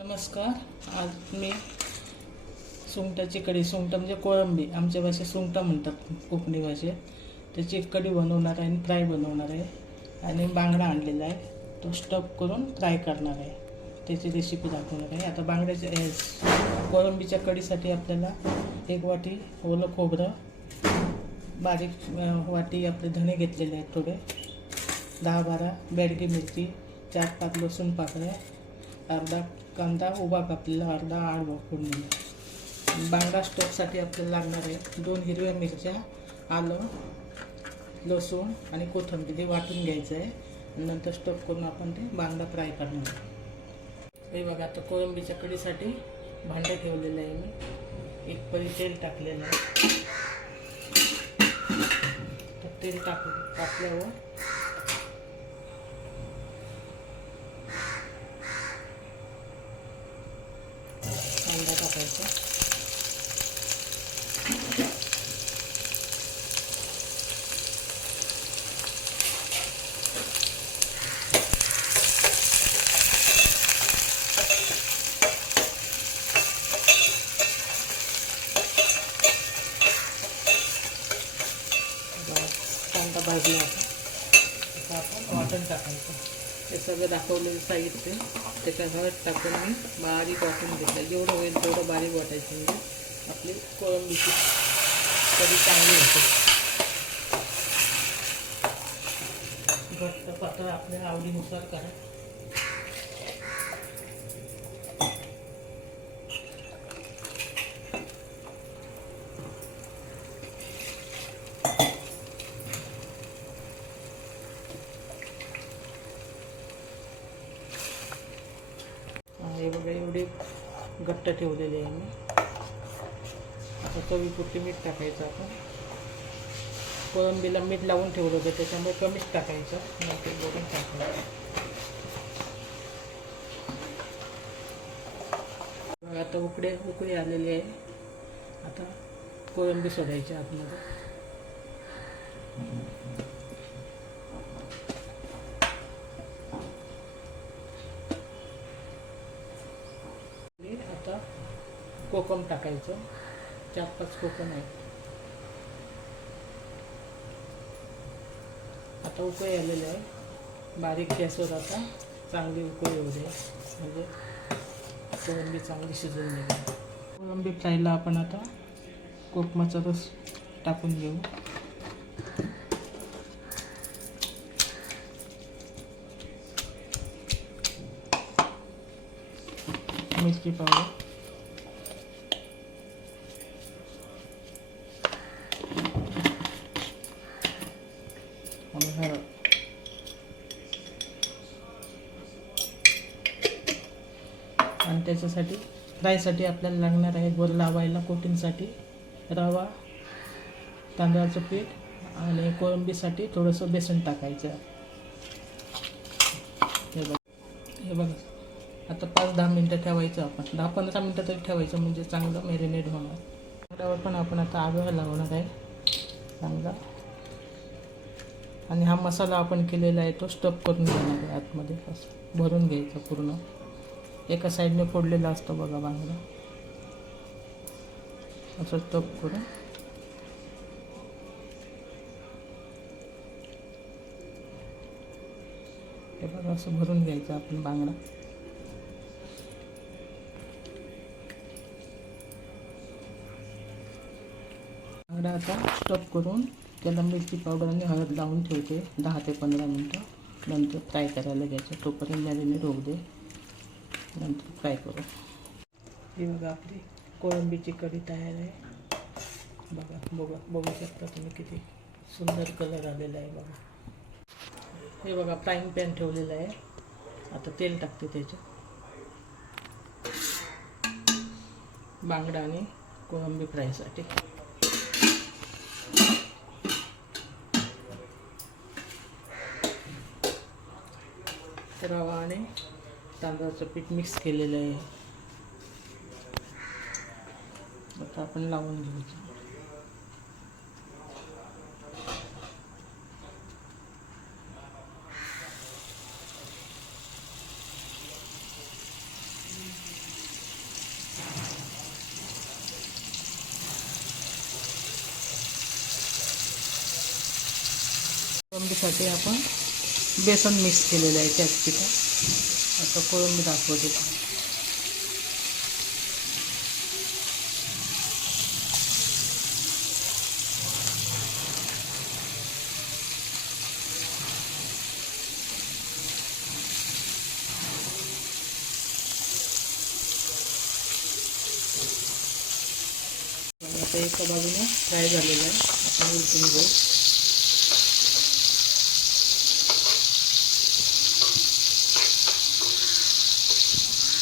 नमस्कार. आज मी सुंगटाची कढी, सुंगटा म्हणजे कोळंबी, आमच्या भाषेत सुंगटा म्हणतात कोकणी भाषेत. त्याची कढी बनवणार आहे आणि फ्राय बनवणार आहे. आणि बांगडा आणलेला आहे, तो स्टफ करून फ्राय करणार आहे. त्याची रेसिपी दाखवणार आहे. आता बांगड्याच्या कोळंबीच्या कढीसाठी आपल्याला 1 वाटी ओलं खोबरं, बारीक वाटी आपले धणे घेतलेले आहेत, थोडे 10-12 बेडगी मिरची, 4-5 लसूण पाकळ्या, अर्धा कांदा उभा कापलेला, अर्धा आडवा फोडलेला. बांगडा स्टफसाठी आपल्याला लागणार आहे 2 हिरव्या मिरच्या, आलं, लसूण आणि कोथिंबीर हे वाटून घ्यायचं आहे. नंतर स्टफ करून आपण ते बांगडा फ्राय करणार आहे. हे बघा, आता कोळंबीच्या कढीसाठी भांडं ठेवलेलं आहे मी. 1 पळी तेल टाकलेलं आहे. तर तेल टाकल्यावर कांदा टाकायचा. कांदा भाजला आता आपण वाटण टाकायचं. हे सगळं दाखवलेलं साहित्य त्याच्यावर टाकून मी बारीक वाटून घेतलं. जेवढं होईल तेवढं बारीक वाटायचं, म्हणजे आपली कोळंबीची कढी चांगली होते. घट्ट पातळ आपल्या आवडीनुसार करा. हे बघा, एवढे घट्ट ठेवलेले आहे मी. आता चवीपुरती मीठ टाकायचं. आपण कोळंबीला मीठ लावून ठेवलं होतं, त्याच्यामुळे कमीच टाकायचं, नंतर बघून टाकायचं. आता उकळी आलेली आहे. आता कोळंबी सोडायची आतमध्ये. आता कोकम टाकायचं, 4-5 कोकम आहे. आता उकळी आलेली आहे. बारीक गॅसवर आता चांगली उकळी येऊ दे, म्हणजे कोळंबी चांगली शिजून निघेल. कोळंबी फ्रायला आपण आता कोकमाचा रस टाकून घेऊ. मिरची पावडर, आणि हळद. आणि त्याच्यासाठी फ्रायसाठी आपल्याला लागणार आहे वर लावायला कोटिंगसाठी रवा, तांदळाचं पीठ आणि कोळंबीसाठी थोडंसं बेसन टाकायचं. हे बघा, आता 5-10 मिनटं ठेवायचं. आपण 10-15 मिनटं तरी ठेवायचं, म्हणजे चांगलं मॅरिनेट होणार. त्यावर पण आपण आता आगळ लावणार आहे चांगला. आणि हा मसाला आपण केलेला आहे तो स्टफ करून घेणार आहे आतमध्ये, असं भरून घ्यायचं पूर्ण. एका साईडने फोडलेला असतो बघा बांगडा, असं स्टफ करून. हे बघा, असं भरून घ्यायचं आपण बांगडा. बांगडा आता स्टफ करून त्याला मिरची पावडर आणि हळद लावून ठेवते 10 ते 15 मिनटं. नंतर फ्राय करायला घ्यायचं. तोपर्यंत मॅरिनेट होऊ दे, नंतर फ्राय करू. ही बघा, आपली कोळंबीची कढी तयार आहे. बघू शकता तुम्ही किती सुंदर कलर आलेला आहे बघा. हे बघा, फ्राईंग पॅन ठेवलेला आहे. आता तेल टाकते त्याच्यात. बांगडा आणि कोळंबी फ्रायसाठी रवा आणि तांदळाचं पीठ मिक्स केलेलं आहे. आता आपण लावून घ्यायचं. कोळंबीसाठी आपण बेसन मिक्स केलेलं आहे त्याच पिठात. आता कोळंबी दाखवते. आता एका बाजूने फ्राय झालेलं आहे, आपण उलटून घेऊ.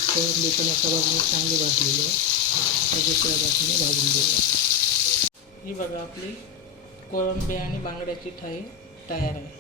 कोळंबी पण एका बाजूने चांगली भाजलेली आहे, तर दुसऱ्या बाजूने भाजून घेऊया. ही बघा आपली कोळंबी आणि बांगड्याची थाळी तयार आहे.